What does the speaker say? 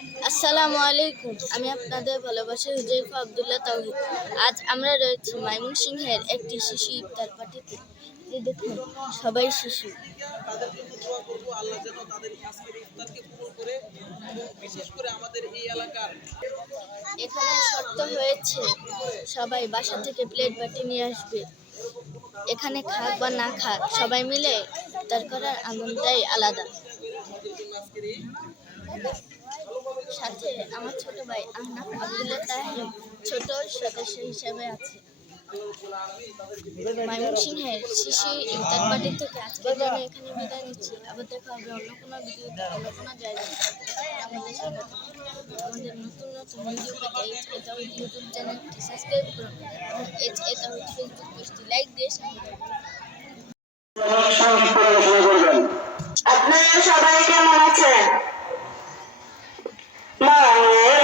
আসসালামু আলাইকুম। আমি আপনাদের ভালোবাসার হুজাইফা আব্দুল্লাহ তাওহিদ। আজ আমরা রয়েছি ময়মনসিংহের একটি শিশু ইফতার পার্টিতে। যে দেখুন, সবাই শিশু। তাদের জন্য দোয়া করব আল্লাহ যেন তাদের আজকের ইফতারকে কবুল করে এবং বিশেষ করে আমাদের এই এলাকার এখানে শর্ত হয়েছে সবাই বাসা থেকে প্লেট বাটি নিয়ে আসবে। এখানে খাক বা না খাক, সবাই মিলে ইফতার করার আনন্দটাই আলাদা। আমাদের জন্য আজকের এই সাথে আমার ছোট ভাই আহনাফ আব্দুল্লাহ তাহির ছোট সদস্য হিসেবে আছে। ময়মনসিংহের শিশু ইফতার পার্টি থেকে আজকের জন্য এখানে বিদায় নিচ্ছি। আবার দেখা হবে অন্য কোনো ভিডিওতে, অন্য কোনো জায়গায়। আমাদের সাথে আমাদের নতুন নতুন ভিডিও পেতে এটা ইউটিউব চ্যানেলটি সাবস্ক্রাইব করুন এবং এটা ফেসবুক পেজটি লাইক দিয়ে সাথে থাকুন। আপনারা সবাই কেমন আছেন? Mami,